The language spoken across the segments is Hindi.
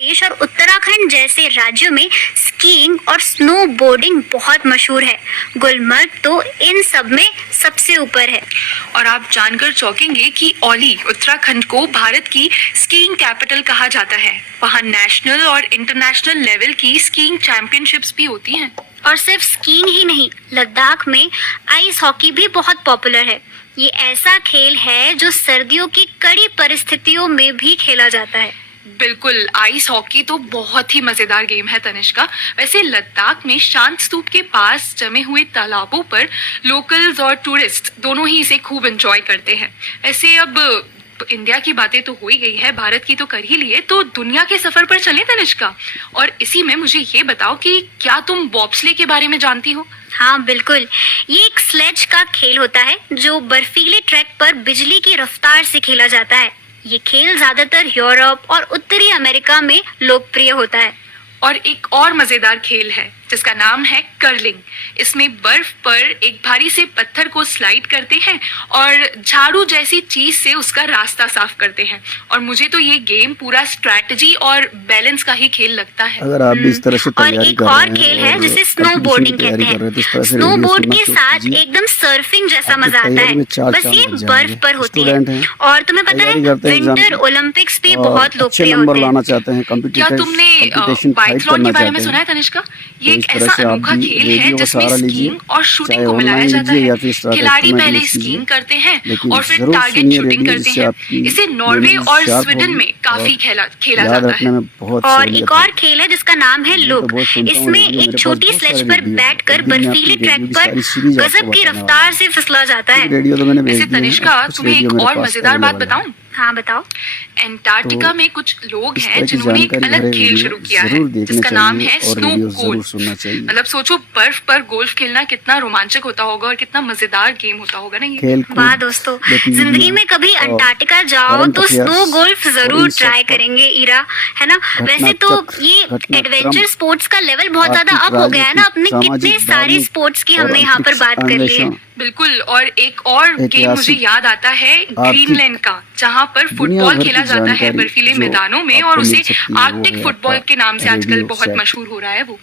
प्रदेश और उत्तराखंड जैसे राज्यों में स्कीइंग और स्नो बोर्डिंग बहुत मशहूर है। गुलमर्ग तो इन सब में सबसे ऊपर है। और आप जानकर चौंकेंगे कि औली उत्तराखंड को भारत की स्कीइंग कैपिटल कहा जाता है। वहाँ नेशनल और इंटरनेशनल लेवल की स्कीइंग चैंपियनशिप्स भी होती हैं। और सिर्फ स्कीइंग ही नहीं, लद्दाख में आइस हॉकी भी बहुत पॉपुलर है। ये ऐसा खेल है जो सर्दियों की कड़ी परिस्थितियों में भी खेला जाता है। बिल्कुल, आइस हॉकी तो बहुत ही मजेदार गेम है तनिष्का। वैसे लद्दाख में शांत स्तूप के पास जमे हुए तालाबों पर लोकल्स और टूरिस्ट दोनों ही इसे खूब एंजॉय करते हैं। ऐसे अब इंडिया की बातें तो हो ही गई है, भारत की तो कर ही लिए, तो दुनिया के सफर पर चले तनिष्का। और इसी में मुझे ये बताओ कि क्या तुम बॉब्सले के बारे में जानती हो? हाँ बिल्कुल, ये एक स्लेज का खेल होता है जो बर्फीले ट्रैक पर बिजली की रफ्तार से खेला जाता है। ये खेल ज्यादातर यूरोप और उत्तरी अमेरिका में लोकप्रिय होता है। और एक और मजेदार खेल है जिसका नाम है कर्लिंग। इसमें बर्फ पर एक भारी से पत्थर को स्लाइड करते हैं और झाड़ू जैसी चीज से उसका रास्ता साफ करते हैं। और मुझे तो ये गेम पूरा स्ट्रैटेजी और बैलेंस का ही खेल लगता है। अगर आप भी इस तरह से और एक और खेल है जिसे स्नो बोर्डिंग कहते हैं। स्नो बोर्ड के साथ एकदम सर्फिंग जैसा मजा आता है, बस ये बर्फ पर होती है। और तुम्हें पता है विंटर ओलंपिक्स भी बहुत लोकप्रिय होते हैं। क्या तुमने बाइथलॉन के बारे में सुना है तनिष्का? ये एक ऐसा अनोखा खेल है जिसमें स्कीइंग और शूटिंग को मिलाया जाता है। खिलाड़ी पहले स्कीइंग करते हैं और फिर टारगेट शूटिंग करते हैं। इसे नॉर्वे और स्वीडन में काफी खेला जाता है। और एक और खेल है जिसका नाम है लुक। इसमें एक छोटी स्लेज पर बैठकर बर्फीले ट्रैक पर गजब की रफ्तार से फिसला जाता है। वैसे तनिष्का, तुम्हें एक और मजेदार बात बताऊं? हाँ बताओ। एंटार्क्टिका में कुछ लोग हैं जिन्होंने एक अलग खेल शुरू किया है जिसका नाम है स्नो गोल्फ। मतलब सोचो, बर्फ पर गोल्फ खेलना कितना रोमांचक होता होगा और कितना मजेदार गेम होता होगा ना ये। वाह दोस्तों, जिंदगी में कभी अंटार्कटिका जाओ तो स्नो गोल्फ जरूर ट्राई करेंगे ईरा, है ना। वैसे तो ये एडवेंचर स्पोर्ट्स का लेवल बहुत ज्यादा अप हो गया है ना। अपने कितने सारे स्पोर्ट्स की हमने यहाँ पर बात कर ली है। बिल्कुल। और एक और गेम मुझे याद आता है ग्रीनलैंड का, जहाँ पर फुटबॉल खेला जाता है बर्फीले मैदानों में, और उसे आर्कटिक फुटबॉल के नाम से आजकल बहुत मशहूर हो रहा है वो।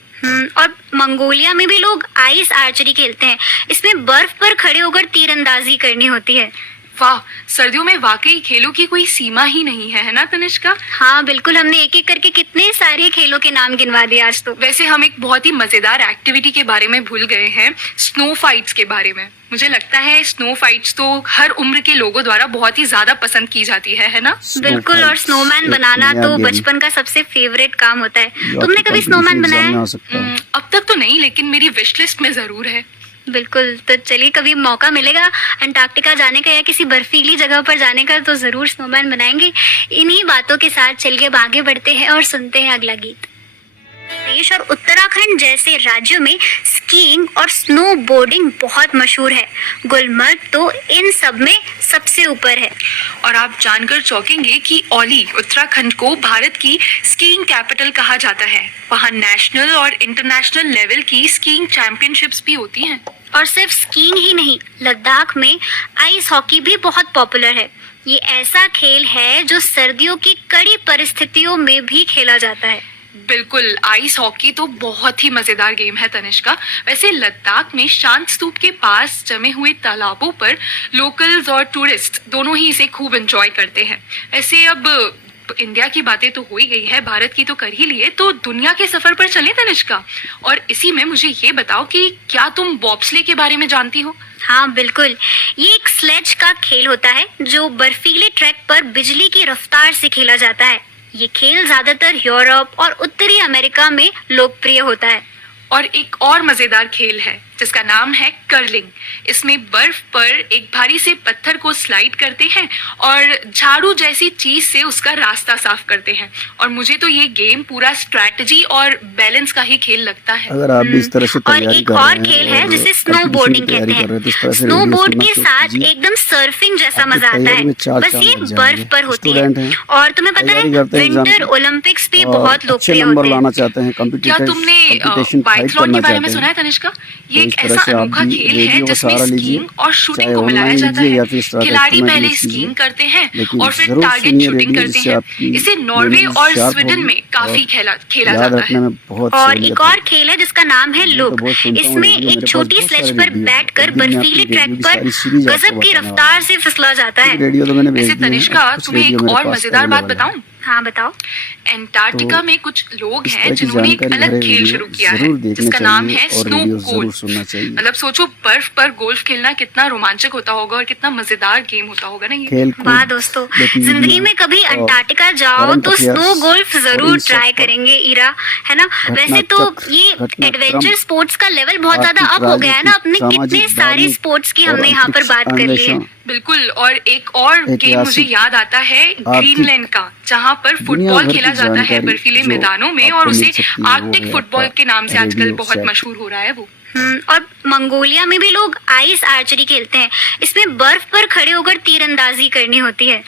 और मंगोलिया में भी लोग आइस आर्चरी खेलते हैं। इसमें बर्फ पर खड़े होकर तीरंदाजी करनी होती है। वाह, सर्दियों में वाकई खेलों की कोई सीमा ही नहीं है ना तनिष्का? हाँ बिल्कुल, हमने एक एक करके कितने सारे खेलों के नाम गिनवा दिए आज तो। वैसे हम एक बहुत ही मजेदार एक्टिविटी के बारे में भूल गए हैं, स्नो फाइट्स के बारे में। मुझे लगता है स्नो फाइट्स तो हर उम्र के लोगों द्वारा बहुत ही ज्यादा पसंद की जाती है ना? बिल्कुल। और स्नोमैन बनाना तो बचपन का सबसे फेवरेट काम होता है। तुमने कभी स्नोमैन बनाया? अब तक तो नहीं, लेकिन मेरी विश लिस्ट में जरूर है। बिल्कुल, तो चलिए कभी मौका मिलेगा अंटार्कटिका जाने का या किसी बर्फीली जगह पर जाने का तो जरूर स्नोमैन बनाएंगे। इन्हीं बातों के साथ चलिए अब आगे बढ़ते हैं और सुनते हैं अगला गीत। प्रदेश और उत्तराखंड जैसे राज्यों में स्कीइंग और स्नो बोर्डिंग बहुत मशहूर है। गुलमर्ग तो इन सब में सबसे ऊपर है। और आप जानकर चौंकेंगे कि औली उत्तराखंड को भारत की स्कीइंग कैपिटल कहा जाता है। वहाँ नेशनल और इंटरनेशनल लेवल की स्कीइंग चैंपियनशिप्स भी होती हैं। और सिर्फ स्कीइंग ही नहीं, लद्दाख में आइस हॉकी भी बहुत पॉपुलर है। ये ऐसा खेल है जो सर्दियों की कड़ी परिस्थितियों में भी खेला जाता है। बिल्कुल, आइस हॉकी तो बहुत ही मजेदार गेम है तनिष्का। वैसे लद्दाख में शांत स्तूप के पास जमे हुए तालाबों पर लोकल्स और टूरिस्ट दोनों ही इसे खूब एंजॉय करते हैं। ऐसे अब इंडिया की बातें तो हो ही गई है, भारत की तो कर ही लिए, तो दुनिया के सफर पर चले तनिष्का। और इसी में मुझे ये बताओ कि क्या तुम बॉब्सले के बारे में जानती हो? हाँ बिल्कुल, ये एक स्लेज का खेल होता है जो बर्फीले ट्रैक पर बिजली की रफ्तार से खेला जाता है। ये खेल ज्यादातर यूरोप और उत्तरी अमेरिका में लोकप्रिय होता है। और एक और मजेदार खेल है जिसका नाम है कर्लिंग। इसमें बर्फ पर एक भारी से पत्थर को स्लाइड करते हैं और झाड़ू जैसी चीज से उसका रास्ता साफ करते हैं। और मुझे तो ये गेम पूरा स्ट्रैटेजी और बैलेंस का ही खेल लगता है। अगर आप भी इस तरह से और एक और खेल है जिसे स्नो बोर्डिंग कहते हैं। स्नो बोर्ड के साथ एकदम सर्फिंग जैसा मजा आता है, बस ये बर्फ पर होती है। और तुम्हें पता है विंटर ओलंपिक्स भी बहुत लोकप्रिय होते हैं। क्या तुमने बाइथलॉन के बारे में सुना है तनिष्का? ये एक एक तरह ऐसा से आप अनोखा भी खेल है रेडियो का जिसमें सहारा लीजिए, स्कीइंग और शूटिंग चाहे को मिलाया ऑनलाइन जाता लीजिए या है। फिर स्टार्ट खिलाड़ी एक्ट पहले लीजिए, स्कीइंग करते हैं लेकिन और फिर जरूर टारगेट सुनिए शूटिंग रेडियो, करते जिससे हैं। आपकी इसे नॉर्वे मेमोरी और शार्प स्वीडन होगी में काफी और खेला याद जाता रखने है। में बहुत और सहूलियत एक और होगी। खेल है जिसका नाम है मैं तो लूप। बहुत सुनता हूँ इसमें रेडियो, एक मेरे पास छोटी बहुत स्लेज सारे पर रेडियो है। बैठकर एक दिन मैं बर्फीले आपकी ट्रैक रेडियो की पर सारी सीरीज आपको गजब की बताने वाला रफ्तार हूँ। से फिसला जाता है। कुछ रेडियो तो मैंने भेज वैसे दिए हैं तनिष्का, और कुछ तुम्हें रेडियो एक मेरे और पास मजेदार बात अवेलेबल है। बताऊं? हाँ बताओ। एंटार्क्टिका तो में कुछ लोग इस हैं तरह की जिन्होंने एक जानकारी अलग भरे खेल वीडियो शुरू किया है जरूर देखने जिसका नाम चाहिए है और स्नो रेडियो जरूर गोल्फ। सुनना चाहिए। मतलब सोचो, बर्फ पर गोल्फ खेलना कितना रोमांचक होता होगा और कितना मजेदार गेम होता होगा ना ये। खेल वाह दोस्तों, जिंदगी में कभी अंटार्कटिका जाओ तो स्नो गोल्फ जरूर ट्राई करेंगे ईरा, है ना। वैसे तो ये एडवेंचर स्पोर्ट्स का लेवल बहुत ज्यादा अप हो गया है ना। अपने कितने सारे स्पोर्ट्स की हमने यहाँ पर बात कर ली है। बिल्कुल। और एक और गेम मुझे याद आता है ग्रीनलैंड का, जहाँ पर फुटबॉल खेला जाता है बर्फीले मैदानों में, और उसे आर्कटिक फुटबॉल के नाम से आजकल बहुत मशहूर हो रहा है वो। और मंगोलिया में भी लोग आइस आर्चरी खेलते हैं। इसमें बर्फ पर खड़े होकर तीरंदाजी करनी होती है।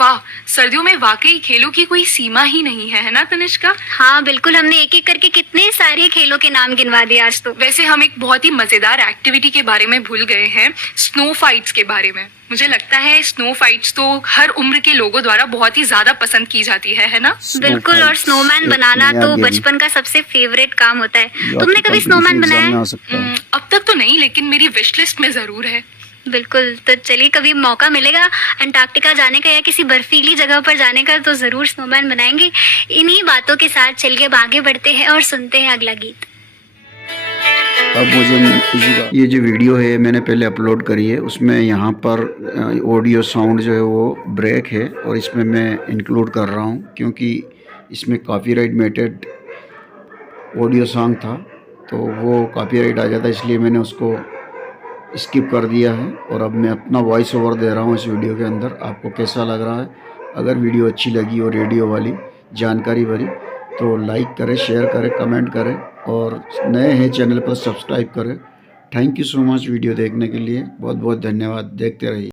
वाह, सर्दियों में वाकई खेलों की कोई सीमा ही नहीं है ना तनिष्का? हाँ बिल्कुल, हमने एक एक करके कितने सारे खेलों के नाम गिनवा दिए आज तो। वैसे हम एक बहुत ही मजेदार एक्टिविटी के बारे में भूल गए हैं, स्नो फाइट्स के बारे में। मुझे लगता है स्नो फाइट्स तो हर उम्र के लोगों द्वारा बहुत ही ज्यादा पसंद की जाती है ना? बिल्कुल। और स्नोमैन बनाना तो बचपन का सबसे फेवरेट काम होता है। तुमने कभी स्नोमैन बनाया है? अब तक तो नहीं, लेकिन मेरी विश लिस्ट में जरूर है। बिल्कुल। तो चलिए, कभी मौका मिलेगा अंटार्कटिका जाने का या किसी बर्फीली जगह पर जाने का तो जरूर स्नोमैन बनाएंगे। इन्हीं बातों के साथ चलिए आगे बढ़ते हैं और सुनते हैं अगला गीत। अब मुझे ये जो वीडियो है मैंने पहले अपलोड करी है, उसमें यहाँ पर ऑडियो साउंड जो है वो ब्रेक है और इसमें मैं इंक्लूड कर रहा हूँ क्योंकि इसमें कॉपीराइट मेटेड ऑडियो सॉन्ग था तो वो कॉपीराइट आ जाता, इसलिए मैंने उसको स्किप कर दिया है। और अब मैं अपना वॉइस ओवर दे रहा हूँ इस वीडियो के अंदर। आपको कैसा लग रहा है? अगर वीडियो अच्छी लगी और रेडियो वाली जानकारी भरी तो लाइक करें, शेयर करें, कमेंट करें और नए हैं चैनल पर सब्सक्राइब करें। Thank you so much video देखने के लिए। बहुत बहुत धन्यवाद। देखते रहिए।